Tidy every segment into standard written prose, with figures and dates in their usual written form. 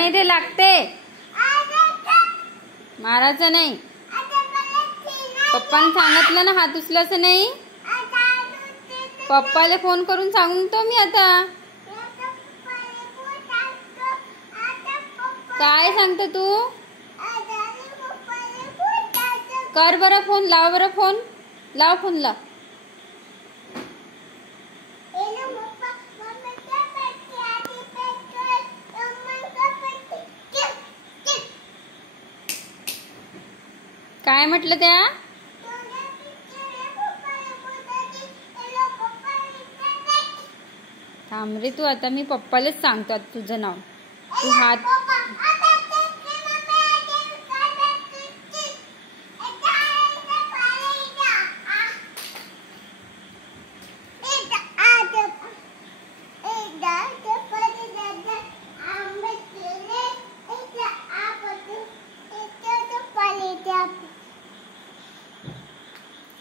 नाही ते लागते. मारायचं नाही. पप्पाने सांगितलं ना हात उचलायचं नाही. पप्पाला फोन करून सांगतो मी आता. काय सांगतो तू? कर बरं फोन. लाव बरं फोन. लाव फोन लाव. काय म्हटलं त्या? थांब रे तू. आता मी पप्पालाच सांगतो तुझं नाव. तू हात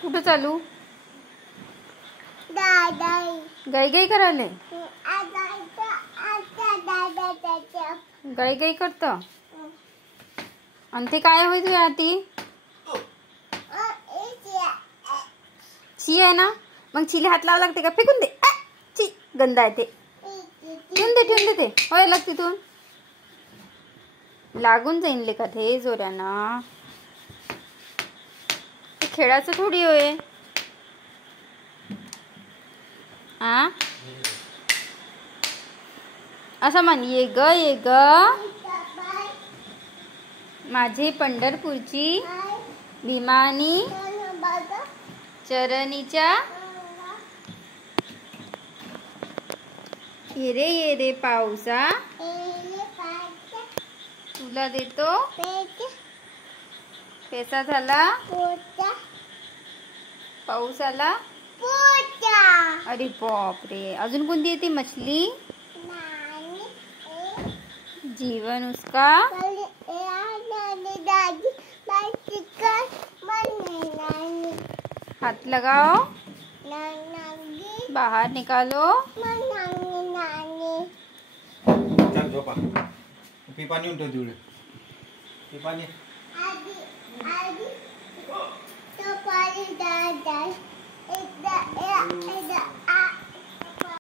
कुठं चालू? गाई गाई करायले. गाई गाई करत. आणि ते काय होय तुझ्या हाती? शी आहे ना. मग चिले हात लावा लागते का? फेकून दे. ची गंदा आहे ते. ठेवून दे ते. होय लाग तिथून. लागून जाईन ले का ते जोऱ्यानं. खेळाचं थोडी होय. आ असं म्हण. ये ग माझे पंढरपूरची भीमानी चरणीच्या ये रे पावसा तुला देतो पैसा झाला पाऊस आला. अरे बाप रे. अजून कोणती येते? मछली जीवन उसका हाथ लगाओ बाहर निकालो. पाणी